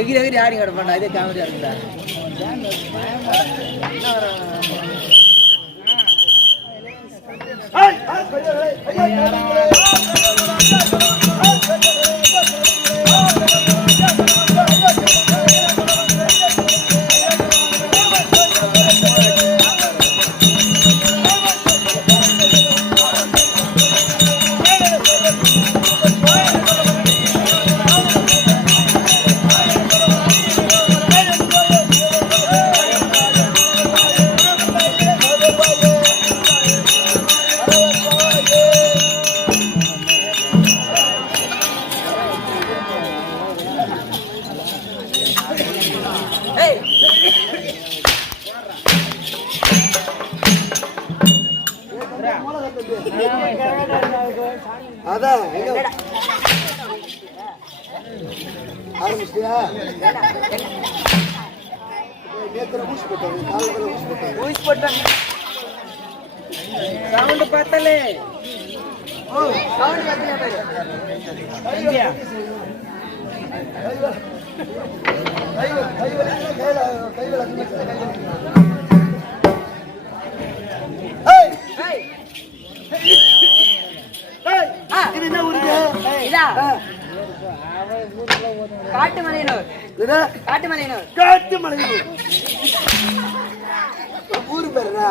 எகிரி எகிரி ஆடி கிடப்பாண்டா இதே காமெடியா இருக்குதா அதான் ஆரம்பிச்சியா? ஊசி போட்டேன். சவுண்ட் பார்த்தலே. சவுண்ட் பார்த்தலே பாரு. இந்தியா. காட்டுமலையனூர். ஊரு பேருடா.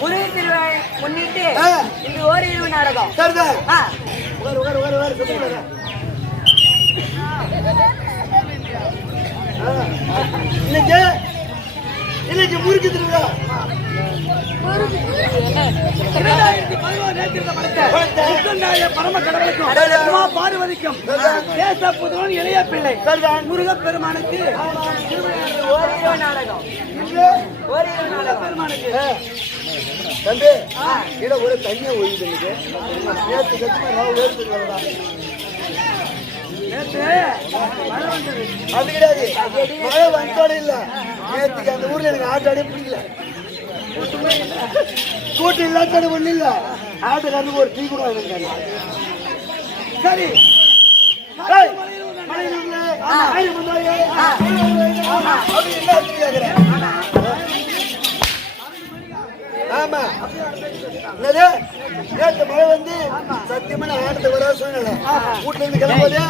முருகன் திருவிழா முன்னிட்டு இங்கு ஓரிரவு நாடகம். இன்னைக்கு முருகன் திருவிழா பார்வதிக்கும் தேச புதுவன் இளைய பிள்ளை முருகப் பெருமானுக்கு நாடகம். பெருமானுக்கு தம்பி ஒரு தனியா ஒழிது அது கிடையாது. மழை வந்தோட இல்ல நேற்றுக்கு அந்த ஊர்ல எனக்கு ஆட்டாடே பிடிக்கல. கூட்டு இல்லாத ஒண்ணு இல்ல. ஆட்டுக்காரனுக்கு ஒரு டீ கூட வாங்கிருக்காரு. சரி ஆமா நேற்று மழை வந்து சத்தியமா நான் ஆட்டத்தை வர சூழ்நிலை. வீட்டுல இருந்து கிளம்பும்போது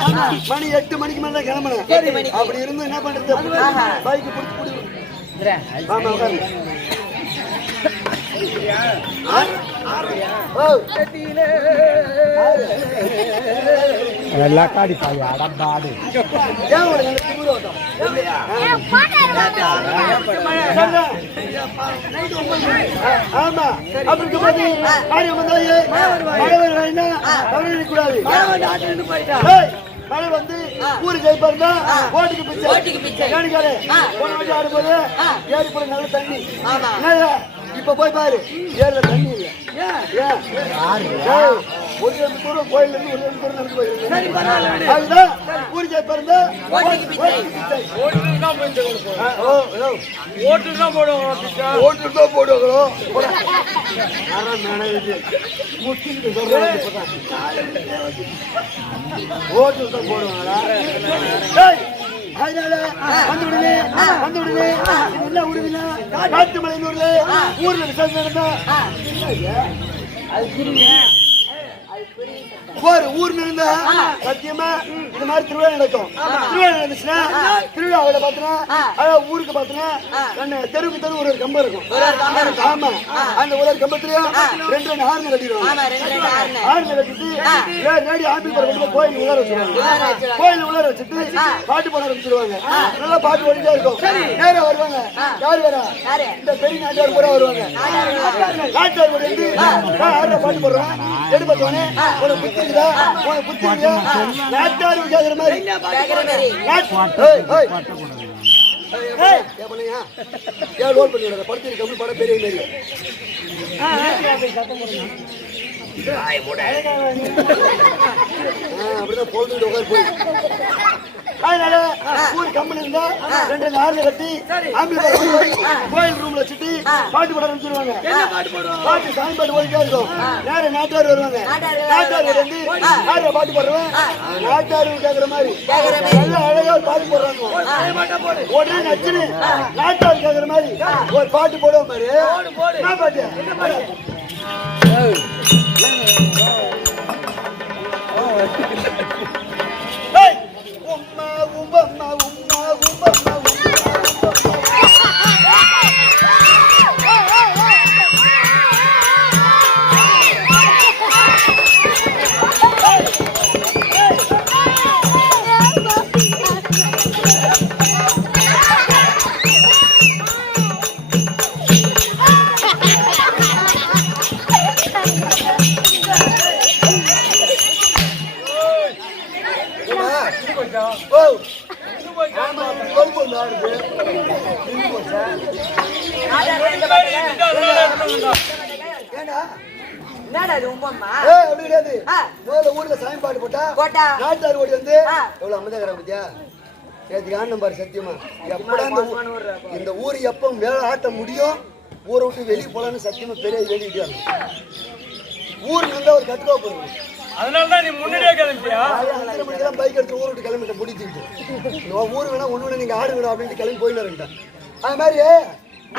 மணி 8 மணிக்கு மேல தான் கிளம்பினேன். அப்படி இருந்து என்ன பண்றது, பைக்கு பிடிச்சி ஆமா உட்காந்து எல்லா காடி பாய் அடம்பாடு ஆமா அப்படி மழை வந்து ஊருக்கு போயிருந்தா ஓட்டுக்கு பிச்சை காணிக்காரு ஆடும்போது ஏறி போட நல்ல தண்ணி. இப்ப போய் பாரு ஏறுல தண்ணி இல்ல. ஒரு தூரம் கோயில இருந்து ஒரு தூரம் நடந்து போயிருக்கு. அதுதான் ஊருக்கு போயிருந்தா ஓட்டு தான் போடுவோம். ஓட்டு தான் போடுவாங்களா? அதனால வந்து விடுங்க என்ன விடுதுன்னா காட்டுமலையூர்ல ஊர்ல விசேஷம் நடந்தா ஒரு ஊர்ல இருந்தா சத்தியமா இது மாதிரி திருவிழா நடக்கும். திருவிழா நடந்துச்சுன்னா திருவிழாவில பாத்தீங்கன்னா ஊருக்கு பாத்தீங்கன்னா தெருவுக்கு தெரு ஒரு கம்பம் இருக்கும். ஆமா, அந்த ஒரு கம்பத்திலயும் 2 ஹார்ன் கட்டிடுவாங்க. ஹார்ன் கட்டிட்டு நேரடி ஆம்பிள் கொண்டு கோயில் உள்ளார வச்சிருவாங்க. கோயில் உள்ளார வச்சுட்டு பாட்டு பாட ஆரம்பிச்சிருவாங்க. நல்லா பாட்டு ஓடிட்டே இருக்கும். நேரம் வருவாங்க. யார் வரா? இந்த பெரிய நாட்டார் கூட வருவாங்க. நாட்டார் கூட வந்து யார பாட்டு போடுறான் எடுப்பத்தோனே உனக்கு புத்திருந்தா உனக்கு புத்திருந்தா நாட்டார் கேக்குற மாதிரி படுத்து கம்மி படம் பெரிய மாதிரி அப்படிதான் பொழுது உட்கார் போய் அதனால ஊர் கம்பெனி இருந்தா 2 ஹார்ல கட்டி கோயில் ரூம்ல வச்சுட்டு பாட்டு பாட ஆரம்பிச்சிருவாங்க. பாட்டு சாமி பாட்டு ஓடிட்டே இருக்கும். நேரம் நாட்டார் வருவாங்க. நாட்டார் வந்து யார பாட்டு பாடுறவன் நாட்டார் கேக்குற மாதிரி நல்ல அழகா பாட்டு போடுறாங்க. உடனே நச்சுன்னு நாட்டார் கேக்குற மாதிரி ஒரு பாட்டு போடுவோம் பாரு. என்ன பாட்டு? உம்மா உம்மா உம்மா உம்மா ஊர்ல சாமி பாட்டு போட்டா நாட்டார் ஓடி வந்து எவ்வளவு அமைதியா பத்தியா நம்பாரு. சத்தியமா எப்படா இந்த ஊர் எப்ப வேலை ஆட்ட முடியும் ஊரை விட்டு வெளியே போலான்னு சத்தியமா பெரிய வெளியிட்டு ஊருக்கு வந்து ஒரு கட்டுக்கோ போடுவோம். அதனாலதான் நீ முன்னாடியே கிளம்பியா? பைக் எடுத்து ஊரை விட்டு கிளம்பிட்ட முடிச்சுக்கிட்டு ஊர் வேணா ஒண்ணு நீங்க ஆடு வேணும் அப்படின்ட்டு கிளம்பி போயிட்டு இருக்கிட்டேன். அது மாதிரி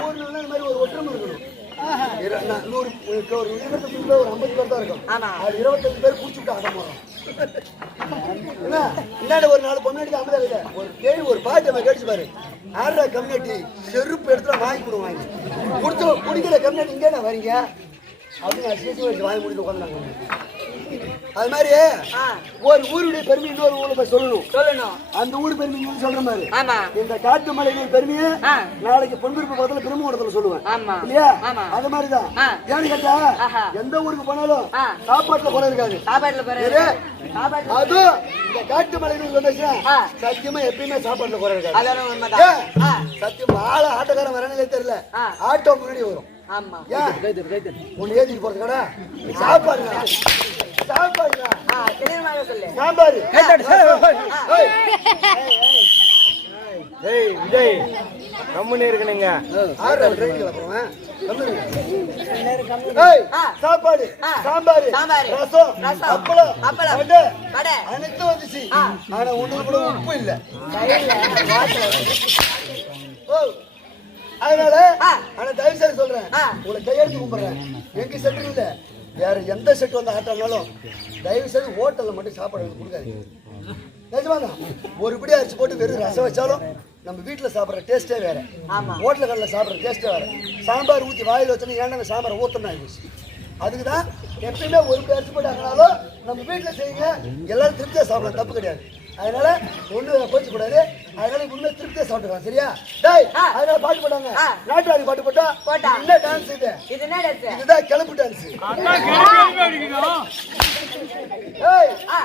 ஊர்ல இந்த மாதிரி ஒரு ஒற்றுமை இருக்கணும். 100 ஒரு 50 பேர் தான் இருக்கும். அது 25 பேர் குடிச்சுட்டு ஆட்டம் போறோம். என்ன ஒரு 4 பொண்ணு அமைதா இல்ல ஒரு கேள்வி ஒரு பாட்டு நம்ம கேட்டு பாரு. ஆடுற கம்யூனிட்டி செருப்பு எடுத்து வாங்கி கொடுவாங்க. குடிக்கிற கம்யூனிட்டி இங்கே வரீங்க அப்படின்னு அசிச்சு வாங்கி முடிச்சு உட்காந்துருக்காங்க. அது மாதிரி ஒரு ஊருடைய பெருமை இன்னொரு ஊர்ல போய் சொல்லணும். அந்த ஊர் பெருமை சொல்ற மாதிரி இந்த காட்டு மலையின் பெருமையை நாளைக்கு பொன்பிருப்பு பக்கத்துல பிரம்மோடத்துல சொல்லுவேன் இல்லையா? அது மாதிரிதான். ஏன்னு கேட்டா எந்த ஊருக்கு போனாலும் சாப்பாட்டுல குறை இருக்காது. அதுவும் இந்த காட்டு மலைன்னு சொன்னா சத்தியமா எப்பயுமே சாப்பாட்டுல குறை இருக்காது. சத்தியமா ஆட்டோக்காரன் வரனே தெரியல ஆட்டோ முன்னாடி வரும். ஒன்னு ஏத்திட்டு போறது கடை சாப்பாடு சாம்பாரு விஜய் கம்முன்னு இருக்கணுங்க. சாப்பாடு சாம்பாரு ரசம் அப்பளம் அனைத்து வந்துச்சு. ஆனா ஒண்ணு கூட உப்பு இல்ல. அதனால ஆனா தயவு செய்து சொல்றேன் உங்களை கையெழுத்து கும்பிடுறேன். எங்க செட்டு இல்ல வேற எந்த செட்டு வந்து ஆட்டானாலும் தயவு செய்து ஹோட்டல்ல மட்டும் சாப்பாடு கொடுக்காது. நிஜமாங்க ஒரு பிடி அரிசி போட்டு வெறும் ரசம் வச்சாலும் நம்ம வீட்டுல சாப்பிட்ற டேஸ்டே வேற, ஹோட்டல் கடையில் சாப்பிட்ற டேஸ்டே வேற. சாம்பார் ஊற்றி வாயில் வச்சோன்னா ஏன்னா சாம்பார் ஊத்தணும் ஆயிடுச்சு. அதுக்குதான் எப்பயுமே ஒரு பிடி அரிசி போட்டு ஆகினாலும் நம்ம வீட்டுல செய்யுங்க, எல்லாரும் திருப்தியா சாப்பிடலாம், தப்பு கிடையாது. அதனால ஒண்ணு போச்சு கூடாது. அதனால உண்மை திருப்தியா சாப்பிட்டுக்கலாம். சரியா? அதனால பாட்டு போட்டாங்க, நாட்டாரி பாட்டு போட்டா என்ன டான்ஸ் இது? இதுதான் கிளப்பு டான்ஸ்.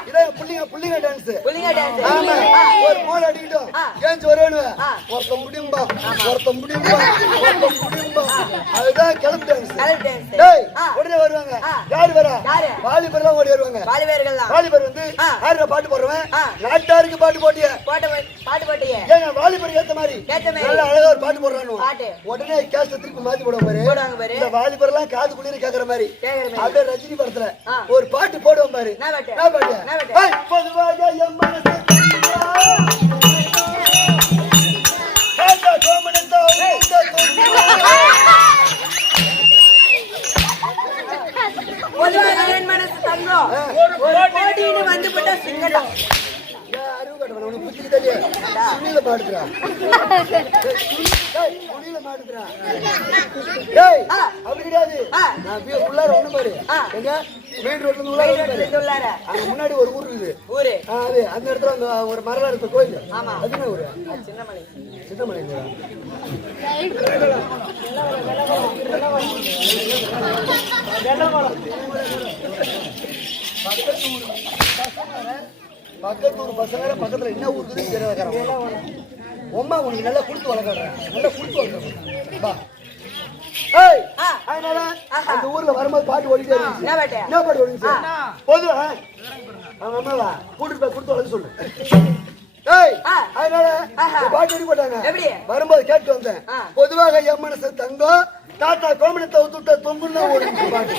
இதான் புள்ளிங்க டான்ஸ். ஒரு மோல் அடிக்கிட்டோம் ஏஞ்சி வருவேன் ஒருத்த முடியும்பா அதுதான் கிளப்பு டான்ஸ். உடனே வருவாங்க. யாரு வரா? வாலிபர் தான் ஓடி வருவாங்க. வாலிபர் வந்து ஆடுற பாட்டு போடுறவன் நாட்டாருக்கு பாட்டு போட்டிய ஏங்க வாலிபர் ஏத்த மாதிரி நல்ல அழகா ஒரு பாட்டு போடுறானு உடனே கேஸ்ட திருப்பி மாத்தி போடுவாங்க பாரு. இந்த வாலிபர் எல்லாம் காது குளிர கேக்குற மாதிரி அப்படியே ரஜினி படத்துல ஒரு பாட்டு போடுவோம் பாரு. பொதுவாக என் மனசு வந்து போட்டா சிங்கடம் காட்டுவேன் உனக்கு புத்திக்கு தெரிய துணியில மாட்டுறா துணியில மாட்டுறா டேய் அப்படி கிடையாது நான் உள்ளார ஒண்ணு பாரு எங்க மெயின் ரோட்ல இருந்து உள்ளார அங்க முன்னாடி ஒரு ஊர் இருக்குது ஊரு அது அந்த இடத்துல அந்த ஒரு மரம் இருக்கு கோயில் ஆமா அது என்ன ஊரு சின்னமலை சின்னமலை பக்கத்தூர் பசங்க பக்கத்துல என்ன ஊருக்கு தெரியாத உமா உனக்கு நல்லா குடுத்து வளர்க்கறேன் நல்லா குடுத்து வளர்க்கறேன் அதனால அந்த ஊர்ல வரும்போது பாட்டு ஓடிட்டே இருந்துச்சு என்ன பாட்டு ஓடிச்சு பொதுவா அவங்க அம்மாவா கூட்டிட்டு போய் குடுத்து வளர்க்க சொல்லு அதனால பாட்டு ஓடி போட்டாங்க வரும்போது கேட்டு வந்தேன் பொதுவாக என் மனசு தங்கம் தாத்தா கோமணத்தை விட்டுட்ட தொங்குன்னு ஓடிச்சு பாட்டு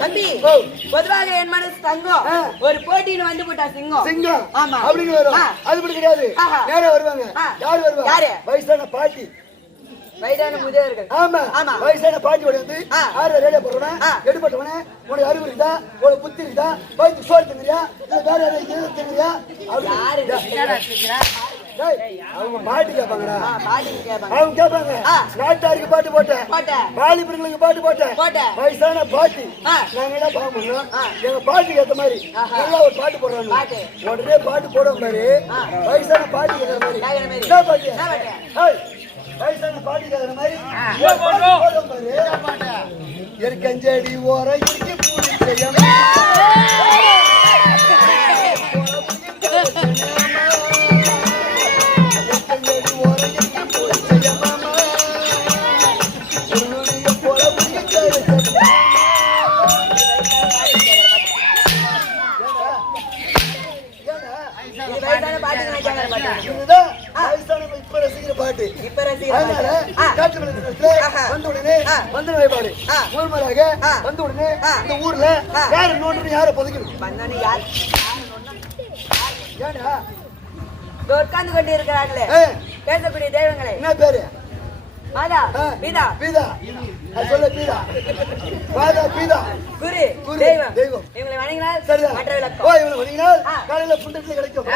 தம்பி பொதுவாக என் மனசு தங்கம் ஒரு போட்டின்னு வந்து போட்டா சிங்கம் ஆமா அப்படின்னு வரும் அது இப்படி கிடையாது நேரா வருவாங்க யாரு வருவாங்க வயசான பாட்டி வயதான முதியவர்கள் ஆமா ஆமா வயசான பாட்டி ஓடி வந்து ஆறு ரேடியோ போடுறவன எடுபட்டவன உனக்கு அறிவு இருக்குதா உனக்கு புத்தி இருக்குதா வயிற்று சோறு திங்குறியா இல்ல வேற யாராவது திங்குறியா அவங்க பாட்டு கேட்பாங்கடா அவங்க கேட்பாங்க நாட்டாருக்கு பாட்டு போட்டேன் வாலிபர்களுக்கு பாட்டு போட்டேன் வயசான பாட்டி நாங்க என்ன பாக்க முடியும் எங்க பாட்டுக்கு ஏத்த மாதிரி நல்லா ஒரு பாட்டு போடுறாங்க உடனே பாட்டு போடுற மாதிரி வயசான பாட்டு கேட்கற மாதிரி என்ன பாட்டு வயசான பாட்டி கேட்கற மாதிரி எருக்கஞ்செடி ஓர இருக்கு பூரி செய்யும் உட்கார்ந்து கொண்டு இருக்கிறாங்களே பேசக்கூடிய தெய்வங்களே என்ன பேரு மாதா பீதா பீதா சொல்ல பீதா மாதா பீதா குரு தெய்வம் இவங்களை வணங்கினால் சரிதான் மற்ற விளக்கம் இவங்களை வணங்கினால் காலையில புண்டத்துல கிடைக்கும்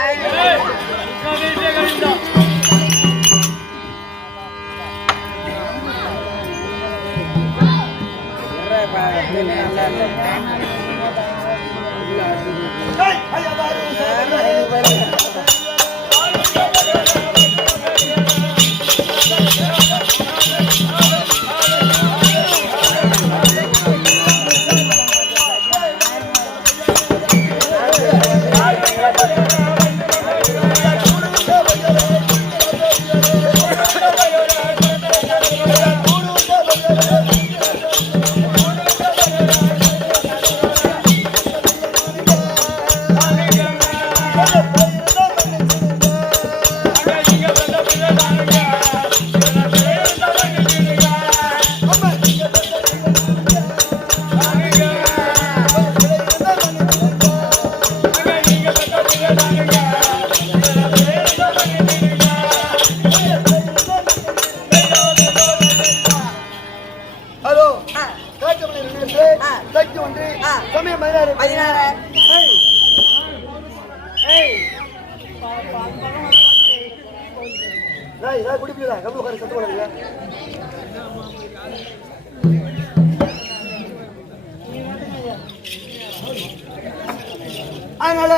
அதனால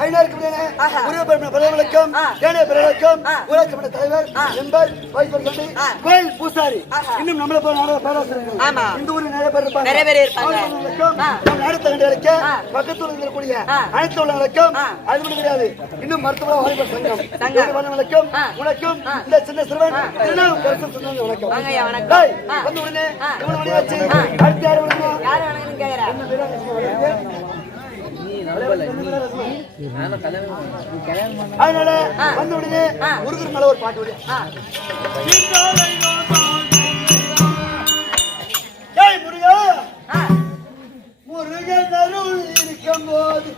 ஐநாருக்கு பிரதமர்களுக்கும் ஊராட்சி மன்ற தலைவர் மெம்பர் வைஸ் பிரசிடண்ட் கோயில் பூசாரி இன்னும் நம்மள போல பேராசிரியர்கள் இந்த ஊரில் நிறைய பேர் இருப்பாங்க அடுத்த கண்டலுக்கு பக்கத்தில் இருக்கக்கூடிய அனைத்து உள்ளவர்களுக்கும் அது மட்டும் கிடையாது இன்னும் மருத்துவ வாலிபர் சங்கம் உனக்கும் இந்த சின்ன சிறுவன் வணக்கம் வந்து உடனே வச்சு அடுத்து யார் அதனால வந்து உடனே முருகர் மேல ஒரு பாட்டு முருகன் அருள் இருக்கும் போது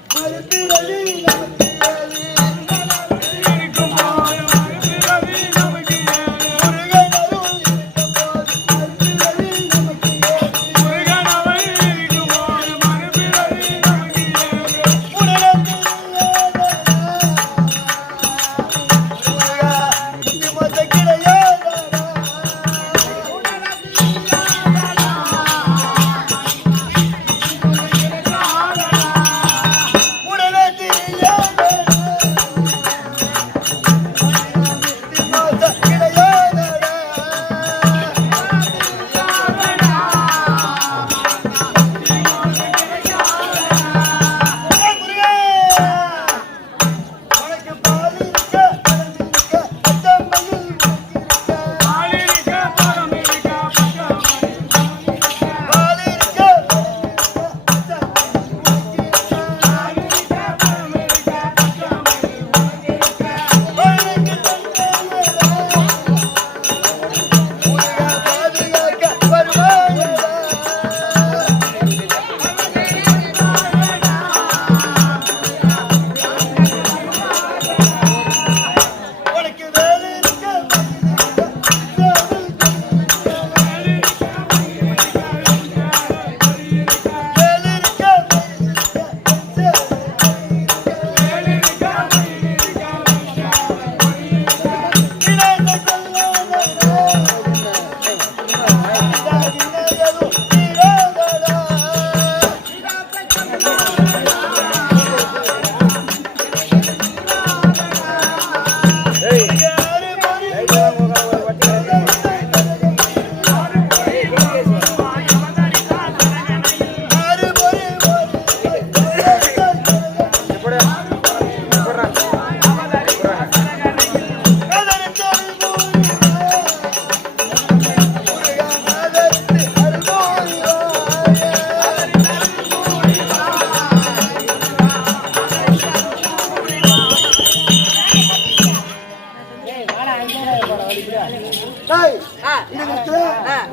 இந்த இடத்துல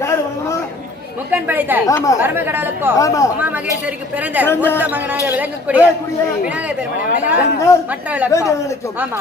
யாரு வரணும்? முக்கன் படைத்த ஆமா. பரம கடவுளுக்கும் ஆமா. உமா மகேஸ்வரிக்கு பிறந்த மூத்த மகனாக விளங்கக்கூடிய விநாயகர் பெருமானை மற்ற விளக்கம். ஆமா.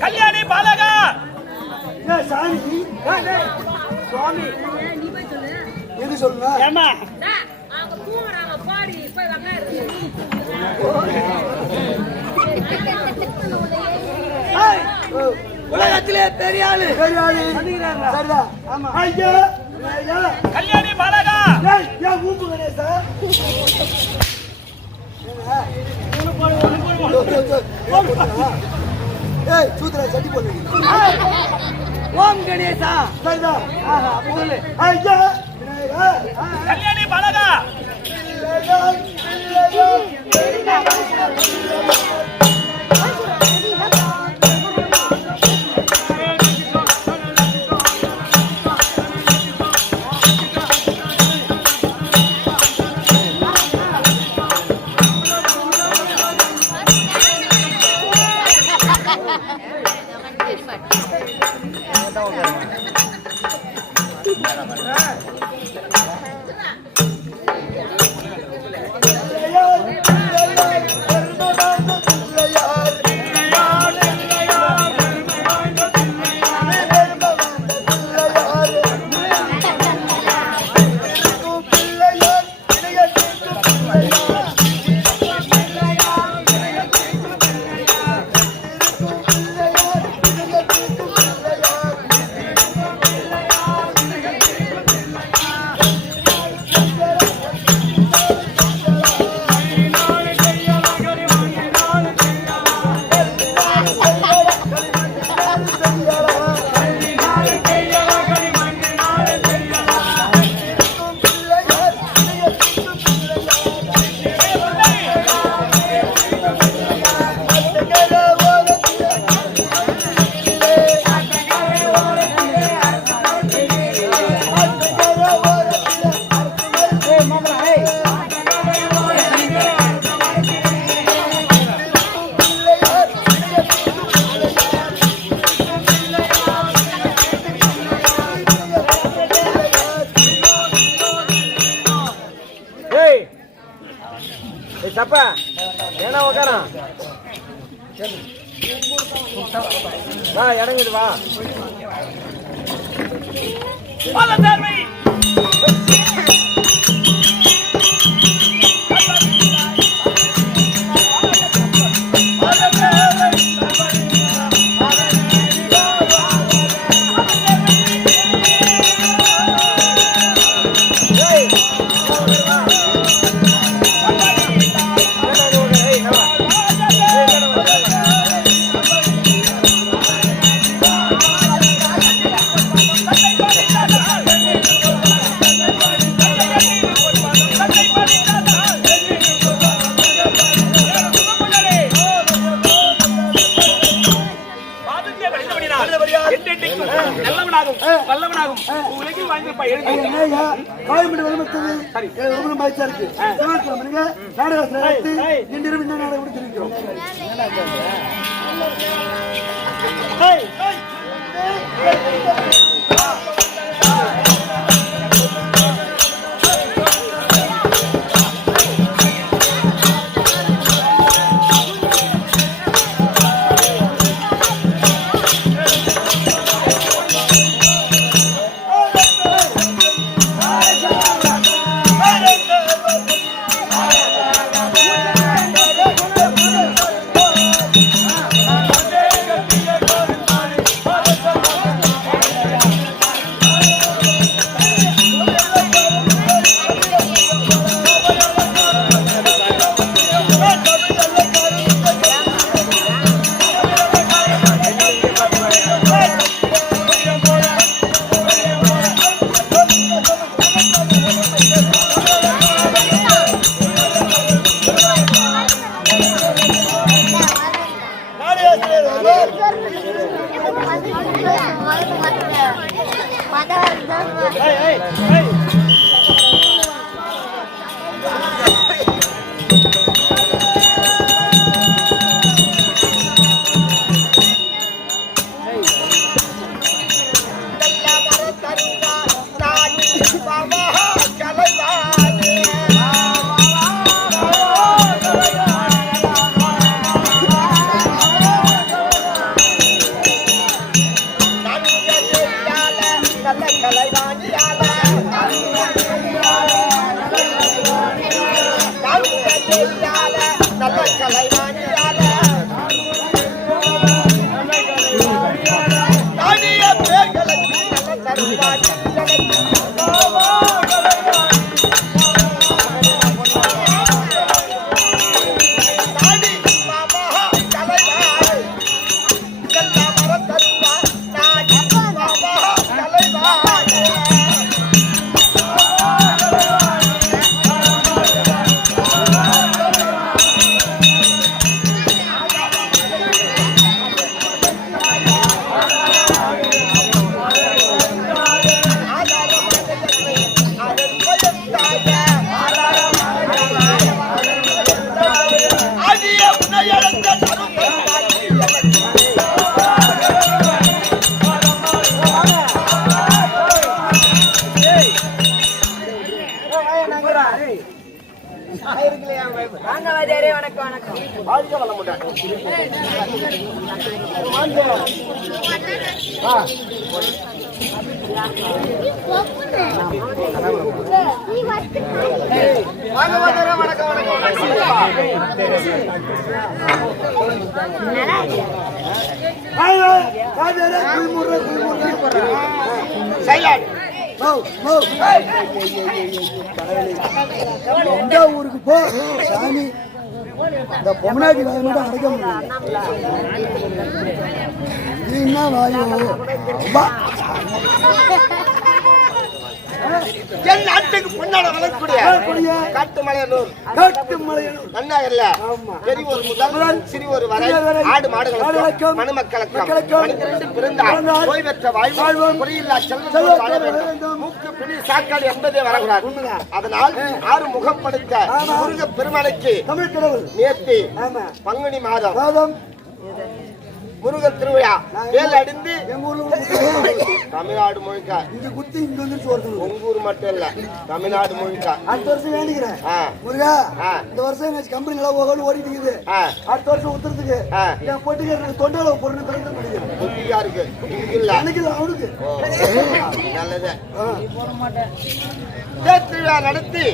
கல்யாணி பாலகா சாமி சுவாமி எது சொல்லுங்க ஏமா உலகத்திலே பெரிய ஆளு சரிதான். ஆமா. ஐயா ஐயா கல்யாணி பாலகா ஏன் ஊம்பு கணேசா? ஏய் சூத்ரா சட்டி போடு. ஓம் கணேசா. சரிதான். ஆஹா போல. ஐயா கல்யாணி பாலகா தப்பா ஏன்னா உக்காரா வா இறங்குது வா வாங்கிப்பா எழுதி கோயம்பேடு வரும்பத்தது ரொம்ப மகிழ்ச்சியா இருக்கு. நாடகத்தில் எடுத்து இன்றிரவு இந்த நாடகம் முடிச்சிருக்கிறோம். ஊருக்கு போ சாமி இந்த பொம்மனாடி வாய மட்டும் அடைக்க முடியும் வாயோ என் நாட்டுக்கு முன்னாடி வளரக்கூடிய காட்டுமலையனூர் நன்னாகல்ல பெரிய ஒரு முதல் சிறு ஒரு வரை ஆடு மாடுகளுக்கும் மனுமக்களுக்கும் பிறந்தார் ஓய்வு பெற்ற வாழ்வு குறையில்லா செல்வம் மூக்கு பிடி சாக்காடு என்பதே வரக்கூடாது. அதனால் ஆறு முகப்படுத்த முருக பெருமலைக்கு தமிழ் கடவுள் நேர்த்தி பங்குனி மாதம் முருகன் திருவிழா வேல் அடிந்து தமிழ்நாடு முழுக்க இங்க குத்தி இங்க வந்து உங்க ஊர் மட்டும் இல்ல தமிழ்நாடு முழுக்க அடுத்த வருஷம் வேண்டிக்கிறேன் முருகா. இந்த வருஷம் எங்க கம்பெனி நல்லா போகணும் ஓடிட்டு இருக்குது. அடுத்த வருஷம் உத்தரத்துக்கு என் பொட்டிக்காரனுக்கு தொண்டளவு பொருள் திறந்து முடியும். பொட்டிக்காருக்கு இல்ல எனக்கு அவனுக்கு நல்லது திருவிழா நடத்தி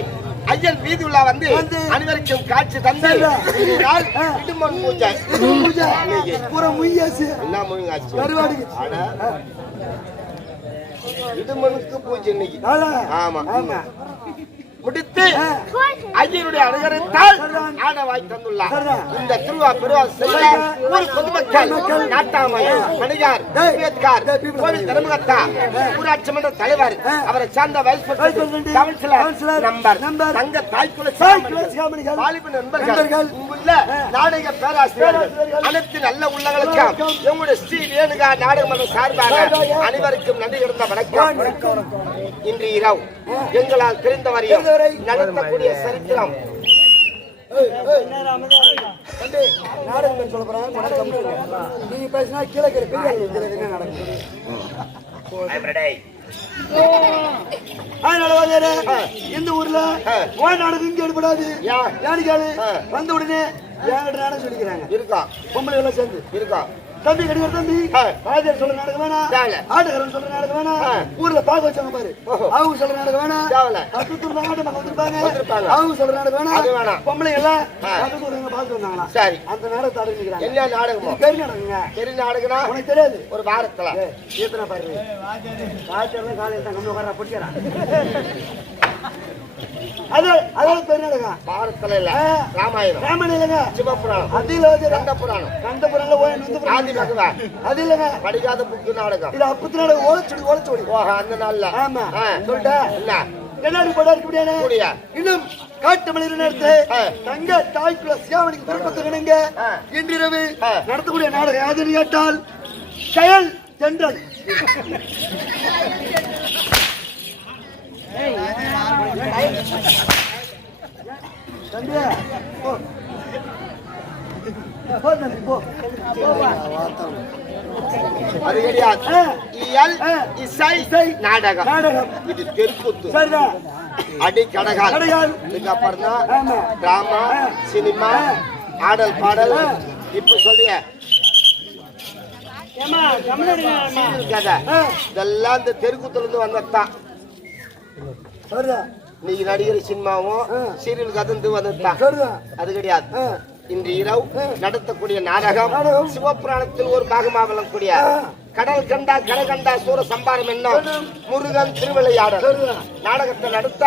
ஐயன் வீதி உலா வந்து அனைவருக்கும் காட்சி தந்து இடுமன் பூஜை பூரா முய்யாச்சு என்ன முழுங்காச்சு கருவாடு இடுமனுக்கு பூஜை இன்னைக்கு. ஆமா ஆமா முடித்து ஐயனுடைய அனுகரித்தால் ஆடவாய் தந்துள்ளார். இந்த திருவா பெருவா செய்ய ஊர் பொதுமக்கள் நாட்டாமை மணிகார் கோவில் தர்மகத்தா ஊராட்சி மன்ற தலைவர் அவரை சார்ந்த வைஸ் கவுன்சிலர் நம்பர் தங்க தாய்க்குல வாலிப நண்பர்கள் உள்ள நாடக பேராசிரியர்கள் அனைத்து நல்ல உள்ளங்களுக்கும் எங்களுடைய ஸ்ரீ ரேணுகா நாடக மன்றம் சார்பாக அனைவருக்கும் நன்றி கிடந்த வணக்கம். இன்று இரவு எங்களால் தெரிந்தவரையும் நடத்தக்கூடிய சரித்திரம் நாடகம் சொல்ல போறாங்க. நீங்க பேசினா கீழே இந்த ஊர்ல நாடகம் இங்க எடுபடாது. யானிக்காலு வந்த உடனே என்கிட்ட நாடகம் சொல்லிக்கிறாங்க. இருக்கா பொம்பளை எல்லாம் சேர்ந்து இருக்கா தம்பி கடிக்கிற தம்பி ராஜர் சொல்ற நாடகம் வேணாம், ஆட்டக்காரன் சொல்ற நாடகம் வேணாம், ஊர்ல பாக்க வச்சாங்க பாரு அவங்க சொல்ற நாடகம் வேணாம், வந்திருப்பாங்க அவங்க சொல்ற நாடகம் வேணாம், பொம்பளை எல்லாம் பார்த்து வந்தாங்களா. சரி அந்த நாடகத்தை ஆரம்பிக்கிறாங்க. என்ன நாடகமோ? பெரிய நாடகங்க. பெரிய நாடகம்னா உனக்கு தெரியாது. ஒரு வாரத்துல ஏத்தனை பாரு ராஜர் காலையில் தான் கம்மி உட்கார பிடிக்கிறான். அதாவது பெரிய நாடகம் வாரத்துல இல்ல ராமாயணம் ராமாயணம் இல்லைங்க, சிவபுராணம், அது இல்ல கந்த புராணம், கந்த புராணம் ஆதி பகவான் அது இல்லைங்க, படிக்காத புக்கு நாடகம் இது அப்பத்து நாடகம் ஓலச்சோடி ஓஹோ அந்த நாள்ல. ஆமா சொல்லிட்டா என்ன கண்ணாடி போட இருக்க இன்னும் காட்டு மலையில் நேரத்து தங்க தாய்க்குள்ள சியாவணிக்கு திருப்பத்துக்கணுங்க. இன்றிரவு நடத்தக்கூடிய நாடகம் யாதுன்னு கேட்டால் செயல் தென்றல். அது கிடையாது. இயல் இசை நாடகம் இது தெருக்கூத்து அடிக்கடகால். இதுக்கப்புறம் தான் டிராமா சினிமா ஆடல் பாடல். இப்ப சொல்லிய கதை இதெல்லாம் இந்த தெருக்கூத்துல இருந்து வந்ததுதான். நீங்க நடிகர் சினிமாவும் சீரியல் கதந்து வந்ததுதான். அது கிடையாது. இன்று இரவு நடத்தக்கூடிய நாடகம் சிவபுராணத்தில் ஒரு பாகமாக விளங்கக்கூடிய கடல் கண்டா கடை கண்டா சூர சம்பாரம் என்னும் முருகன் திருவிளையாடல் நாடகத்தை நடத்த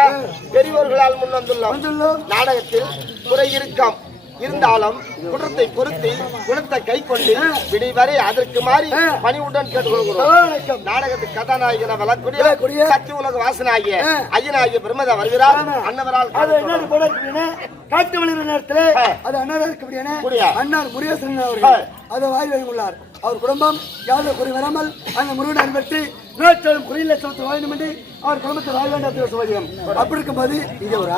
பெரியவர்களால் முன் வந்துள்ளோம். நாடகத்தில் குறை இருக்கம் இருந்தாலும் குற்றத்தை பொருத்தி குணத்தை கை கொண்டு விடிவரை அதற்கு மாறி பணிவுடன் கேட்டுக்கொள்கிறோம். நாடகத்துக்கு கதாநாயகனை வளர்க்கூடிய சக்தி உலக வாசனாகிய ஐயனாகிய பிரம்மதா வருகிறார். அன்னவரால் காட்டு வழிகிற நேரத்தில் அது அண்ணார் முருகேசன் அவர்கள் அதை வாய் உள்ளார். அவர் குடும்பம் யாதவ குறி வராமல் அந்த முருகன் அன்பற்றி நாட்களும் குறியில் லட்சத்தை வாழணும் என்று அவர் குடும்பத்தை வாழ வேண்டிய சுவாதியம். அப்படி இருக்கும்போது இது ஒரு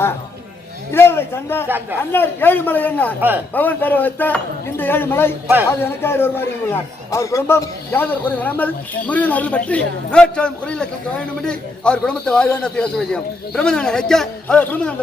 அண்ணார் ஏழுமலை என்னார் பவன் பெற வைத்த இந்த ஏழுமலை அது எனக்காக ஒரு மாதிரி உள்ளார். அவர் குடும்பம் யாதவர் குறை வராமல் முருகன் அருள் பற்றி நோற்றாலும் குறையில் வேண்டும் என்று அவர் குடும்பத்தை வாழ வேண்டிய பிரம்மதனை வைக்க அவர் பிரம்மதன்